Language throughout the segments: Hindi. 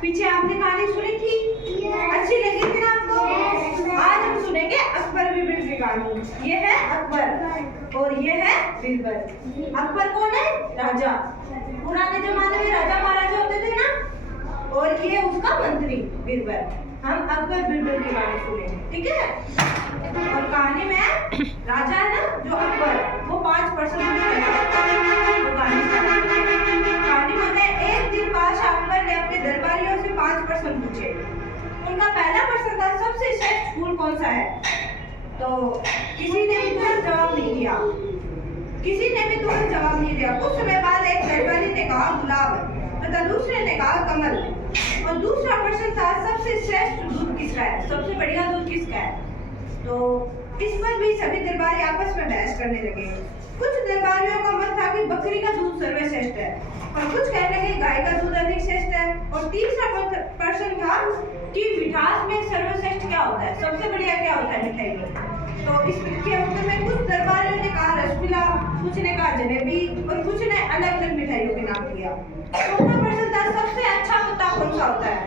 पीछे आपने कहानी सुनी थी, अच्छी लगी थी ना आपको? आज हम सुनेंगे अकबर बीरबल की कहानी। ये है अकबर और ये है बीरबल। अकबर कौन है? राजा। पुराने जमाने में राजा महाराजा होते थे ना, और ये उसका मंत्री बीरबल। हम अकबर बीरबल की कहानी सुनेंगे, ठीक है? और कहानी में राजा है ना जो अकबर, वो 5% कहानी में एक दिन बादशाह अकबर ने अपने दरबारियों से 5 प्रश्न पूछे। उनका पहला प्रश्न था, सबसे श्रेष्ठ फूल कौन सा है? तो किसी ने भी तुरंत जवाब नहीं दिया, कुछ समय बाद एक दरबारी ने कहा गुलाब, तथा दूसरे ने कहा कमल। और दूसरा प्रश्न था, सबसे श्रेष्ठ दूध किसका है? सबसे बढ़िया दूध किसका है? तो इस पर भी सभी दरबारी आपस में बहस करने लगे। कुछ दरबारियों का मत था कि बकरी का दूध सर्वश्रेष्ठ है, और कुछ कहने लगे गाय का दूध अधिक श्रेष्ठ है। और तीसरा प्रश्न था कि मिठास में सर्वश्रेष्ठ क्या होता है, सबसे बढ़िया क्या होता है मिठाई में? तो इसके उत्तर में कुछ दरबारियों ने कहा रसगुल्ला, कुछ ने कहा जलेबी, और कुछ ने अलग अलग मिठाइयों के नाम दिया। चौथा प्रश्न था, सबसे अच्छा पत्ता कौन सा होता है?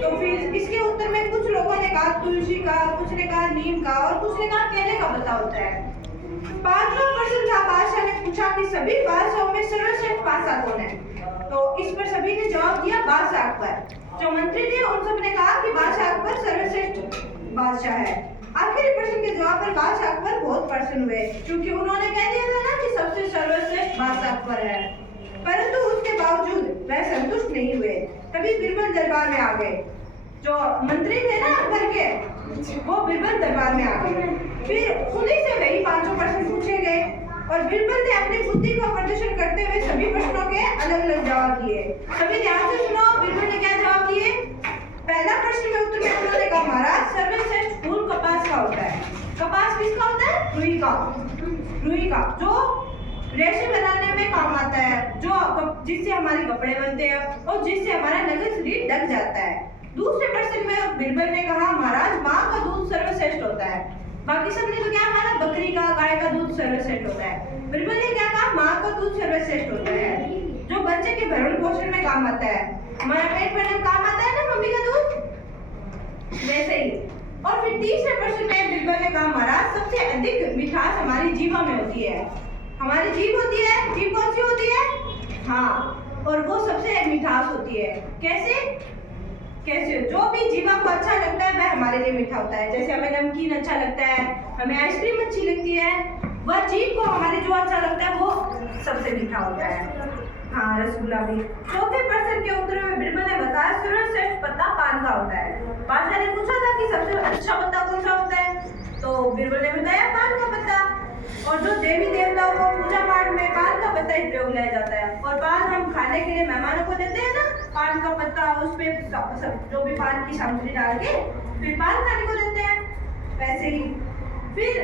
तो फिर इसके उत्तर में कुछ लोगों ने कहा तुलसी का, कुछ ने कहा नीम का, और कुछ ने कहा केले का पत्ता होता है। पांचवा प्रश्न था, बादशाह ने पूछा कि सभी बादशाहों में सर्वश्रेष्ठ बादशाह कौन है? तो इस पर सभी ने जवाब दिया बादशाह अकबर। जो मंत्री थे उन सब ने कहा कि बादशाह अकबर सर्वश्रेष्ठ बादशाह है। आखिरी प्रश्न के जवाब पर बादशाह अकबर बहुत प्रसन्न हुए, क्योंकि उन्होंने कह दिया था ना कि सबसे सर्वश्रेष्ठ बादशाह अकबर है। परंतु उसके बावजूद वह संतुष्ट नहीं हुए। तभी बीरबल दरबार में आ गए। जो मंत्री थे ना अकबर के, वो बीरबल दरबार में आ गए। फिर उन्हीं से वही पांचों प्रश्न पूछे गए, और बीरबल ने अपनी बुद्धि का प्रदर्शन करते हुए सभी प्रश्नों के अलग अलग जवाब दिए। सभी ध्यान से सुनो, बीरबल ने क्या जवाब दिए। पहला प्रश्न के उत्तर में उन्होंने कहा महाराज सर्वश्रेष्ठ फूल कपास का होता है। कपास किसका होता है? रुई का, जो रेशे बनाने में काम आता है, जो जिससे हमारे कपड़े बनते हैं और जिससे हमारा नग्न शरीर ढक जाता है। दूसरे प्रश्न में बीरबल ने कहा महाराज माँ का दूध सर्वश्रेष्ठ होता है। बाकी सबने तो क्या माना, बकरी का, गाय का दूध सर्वश्रेष्ठ होता है। बीरबल ने क्या कहा, माँ का दूध सर्वश्रेष्ठ होता है, जो बच्चे के भरण पोषण में काम आता है। हमारा पेट भरने में काम आता है ना मम्मी का दूध, वैसे ही। और फिर तीसरे प्रश्न में बीरबल ने कहा महाराज सबसे अधिक मिठास हमारी जीवा में होती है। हमारी जीभ होती है, जीभ कौन सी होती है? हाँ, और वो सबसे मिठास होती है। कैसे? जो भी जीवा को अच्छा लगता है वह हमारे लिए मीठा होता है। जैसे हमें नमकीन अच्छा लगता है, हमें आइसक्रीम अच्छी लगती है, वह जीभ को हमारे जो अच्छा लगता है वो सबसे मीठा होता है। हाँ, रसगुल्ला भी। चौथे प्रश्न के उत्तर में बीरबल ने बताया सर्वश्रेष्ठ पत्ता पान का होता है। बादशाह ने पूछा था कि सबसे अच्छा पत्ता कौन सा होता है? तो बीरबल ने बताया पान का पत्ता। और जो देवी देवताओं को पूजा पाठ में पान का पत्ता ही प्रयोग लिया जाता है। और पान हम खाने के लिए मेहमानों को देते हैं ना, पान का पत्ता, उस पे जो भी पान की सामग्री डाल के फिर पान खाने को देते हैं। वैसे ही फिर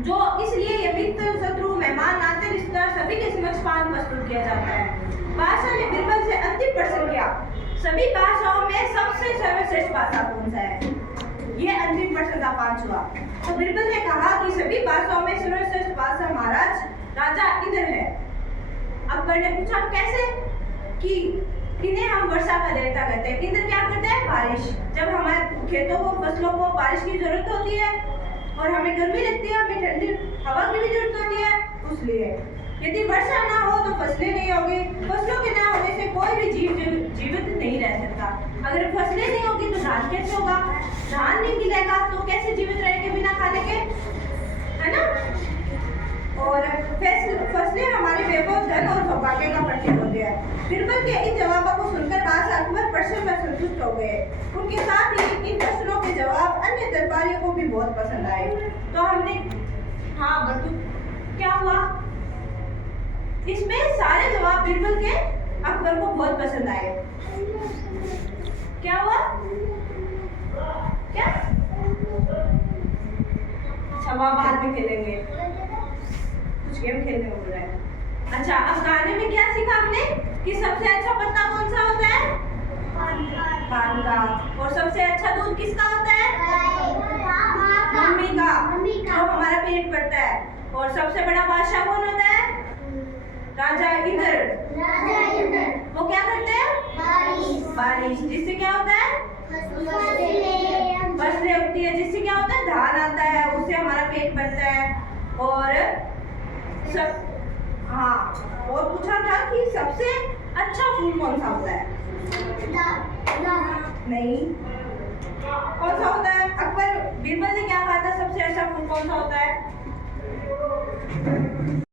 जो इसलिए ये मित्र शत्रु मेहमान आते रिश्तेदार सभी के समक्ष पान प्रस्तुत किया जाता है। बादशाह ने बीरबल से अंतिम प्रश्न किया, सभी बादशाहों में सबसे सर्वश्रेष्ठ बादशाह कौन सा है? ये अंतिम प्रश्न था, पांचवा। तो बीरबल ने कहा कि सभी बादशाहों में सर्वश्रेष्ठ बादशाह महाराज राजा इंद्र है। अकबर ने पूछा कैसे? कि इन्हें हम वर्षा का देवता कहते हैं। इंद्र क्या करते हैं? बारिश। जब हमारे खेतों को, फसलों को बारिश की जरूरत होती है और हमें गर्मी लगती है, हमें ठंडी हवा की भी जरूरत होती है, इसलिए यदि वर्षा ना हो तो फसलें नहीं होगी। फसलों के ना होने से कोई भी जीव जीवित नहीं रह सकता। अगर फसलें नहीं होगी तो धान कैसे होगा? धान नहीं मिलेगा तो कैसे जीवित रहेंगे बिना खाने के, है ना? और फसलें हमारे वैभव, धन और सौभाग्य का प्रतीक होते हैं। बीरबल के इन जवाबों को सुनकर बादशाह अकबर प्रश्न में संतुष्ट हो गए। उनके साथ ही इन प्रश्नों के जवाब अन्य दरबारियों को भी बहुत पसंद आए। तो हमने, हाँ बच्चों क्या हुआ? इसमें सारे जवाब बीरबल के अकबर को बहुत पसंद आए। क्या हुआ? क्या? अच्छा, वहाँ बाद में खेलेंगे, कुछ गेम खेलने हो रहा है। अच्छा, अब गाने में क्या सीखा हमने कि सबसे अच्छा पत्ता कौन सा होता है? पान का। और सबसे अच्छा दूध किसका होता है? मम्मी का, जो हमारा पेट भरता है। और सबसे बड़ा बादशाह कौन होता है? राजा इंद्र। वो क्या करते हैं? बारिश। जिससे क्या होता है? फसलें उगती है। जिससे क्या होता है? धान आता है, उससे हमारा पेट भरता है। और सब हाँ, और पूछा था कि सबसे अच्छा फूल कौन सा होता है? नहीं, कौन सा होता है? अकबर बीरबल ने क्या कहा था? सबसे अच्छा फूल कौन सा होता है?